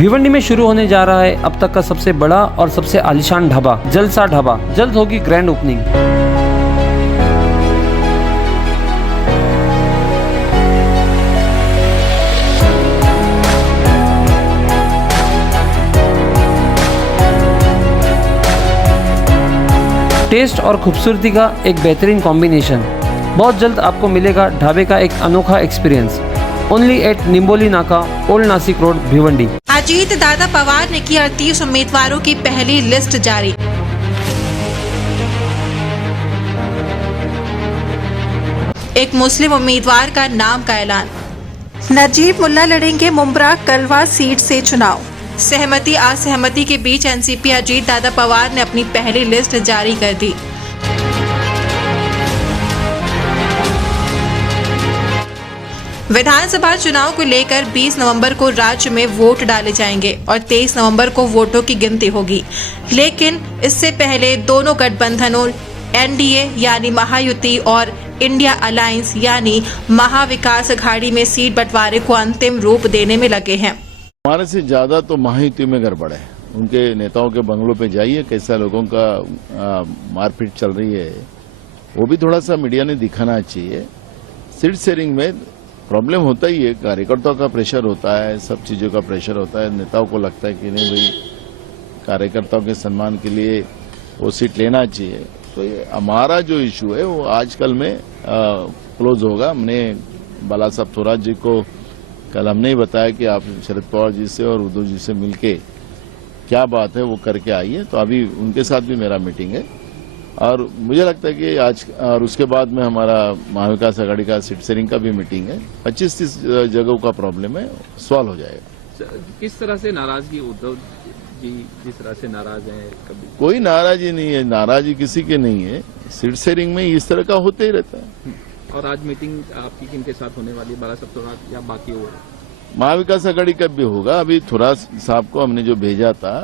भिवंडी में शुरू होने जा रहा है अब तक का सबसे बड़ा और सबसे आलीशान ढाबा जलसा ढाबा। जल्द होगी ग्रैंड ओपनिंग। टेस्ट और खूबसूरती का एक बेहतरीन कॉम्बिनेशन। बहुत जल्द आपको मिलेगा ढाबे का एक अनोखा एक्सपीरियंस। ओनली एट निम्बोली नाका, ओल्ड नासिक रोड, भिवंडी। अजीत दादा पवार ने की 38 उम्मीदवारों की पहली लिस्ट जारी। एक मुस्लिम उम्मीदवार का नाम का ऐलान। नजीब मुल्ला लड़ेंगे मुंब्रा कलवा सीट से चुनाव। सहमति असहमति के बीच एनसीपी अजीत दादा पवार ने अपनी पहली लिस्ट जारी कर दी। विधानसभा चुनाव को लेकर 20 नवंबर को राज्य में वोट डाले जाएंगे और 23 नवंबर को वोटों की गिनती होगी। लेकिन इससे पहले दोनों गठबंधनों एनडीए यानी महायुति और इंडिया अलायंस यानी महाविकास अघाड़ी में सीट बंटवारे को अंतिम रूप देने में लगे हैं। हमारे से ज्यादा तो महायुति में गड़बड़ है। उनके नेताओं के बंगलों पे जाइए, कैसा लोगों का मारपीट चल रही है, वो भी थोड़ा सा मीडिया ने दिखाना चाहिए। सीट शेयरिंग में प्रॉब्लम होता ही है, कार्यकर्ताओं का प्रेशर होता है, सब चीजों का प्रेशर होता है। नेताओं को लगता है कि नहीं भाई, कार्यकर्ताओं के सम्मान के लिए वो सीट लेना चाहिए। तो ये हमारा जो इशू है वो आजकल में क्लोज होगा। हमने बाला साहब थोराट जी को कल हमने ही बताया कि आप शरद पवार जी से और उद्धव जी से मिलके क्या बात है वो करके आइए। तो अभी उनके साथ भी मेरा मीटिंग है और मुझे लगता है कि आज और उसके बाद में हमारा महाविकास अघाड़ी का सीट शेयरिंग का भी मीटिंग है। 25-30 जगहों का प्रॉब्लम है, सॉल्व हो जाएगा। किस तरह से नाराजगी उद्धव जी जिस तरह से नाराज हैं? कभी कोई नाराजगी नहीं है, नाराजगी किसी के नहीं है। सीट शेयरिंग में इस तरह का होते ही रहता है। और आज मीटिंग आपकी किनके साथ होने वाली है? बाला साहब थोराट या बाकी और? महाविकास अघाड़ी का भी होगा। अभी थोराट साहब को हमने जो भेजा था,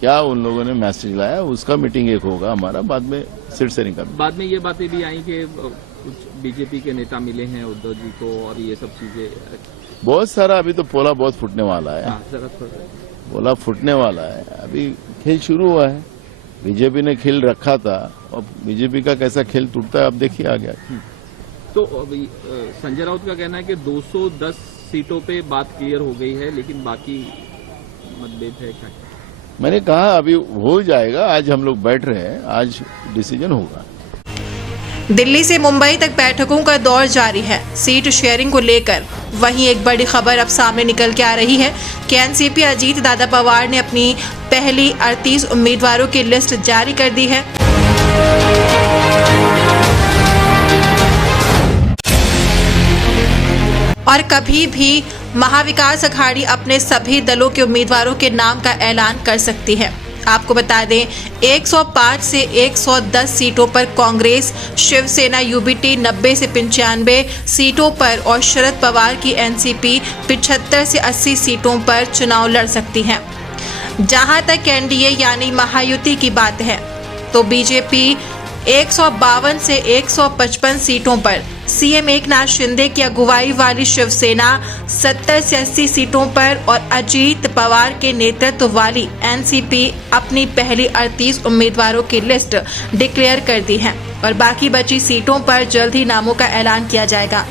क्या उन लोगों ने मैसेज लाया, उसका मीटिंग एक होगा हमारा, बाद में सीट शेयरिंग का। बाद में ये बातें भी आई कि कुछ बीजेपी के नेता मिले हैं उद्धव जी को और ये सब चीजें बहुत सारा। अभी तो पोला बहुत फूटने वाला है। पोला फूटने वाला है। अभी खेल शुरू हुआ है। बीजेपी ने खेल रखा था और बीजेपी का कैसा खेल टूटता है अब देखिए आ गया। तो अभी संजय राउत का कहना है कि 210 सीटों पे बात क्लियर हो गई है, लेकिन बाकी मतभेद है। क्या मैंने कहा अभी हो जाएगा। आज हम लोग बैठ रहे हैं, आज डिसीजन होगा। दिल्ली से मुंबई तक बैठकों का दौर जारी है सीट शेयरिंग को लेकर। वहीं एक बड़ी खबर अब सामने निकल के आ रही है कि एनसीपी अजीत दादा पवार ने अपनी पहली 38 उम्मीदवारों की लिस्ट जारी कर दी है। और कभी भी महाविकास अघाड़ी अपने सभी दलों के उम्मीदवारों के नाम का ऐलान कर सकती है। आपको बता दें 105 से 110 सीटों पर कांग्रेस, शिवसेना, यूबीटी 90 से 95 सीटों पर और शरद पवार की एनसीपी 75 से 80 सीटों पर चुनाव लड़ सकती है। जहां तक एनडीए यानी महायुति की बात है तो बीजेपी 152 से 155 सीटों पर, सीएम एकनाथ शिंदे की अगुवाई वाली शिवसेना 70 से 80 सीटों पर और अजीत पवार के नेतृत्व वाली एनसीपी अपनी पहली 38 उम्मीदवारों की लिस्ट डिक्लेयर कर दी है और बाकी बची सीटों पर जल्द ही नामों का ऐलान किया जाएगा।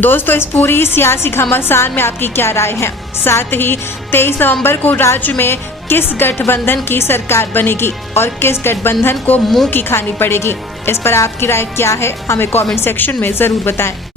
दोस्तों, इस पूरी सियासी घमासान में आपकी क्या राय है? साथ ही 23 नवंबर को राज्य में किस गठबंधन की सरकार बनेगी और किस गठबंधन को मुंह की खानी पड़ेगी? इस पर आपकी राय क्या है? हमें कमेंट सेक्शन में जरूर बताएं।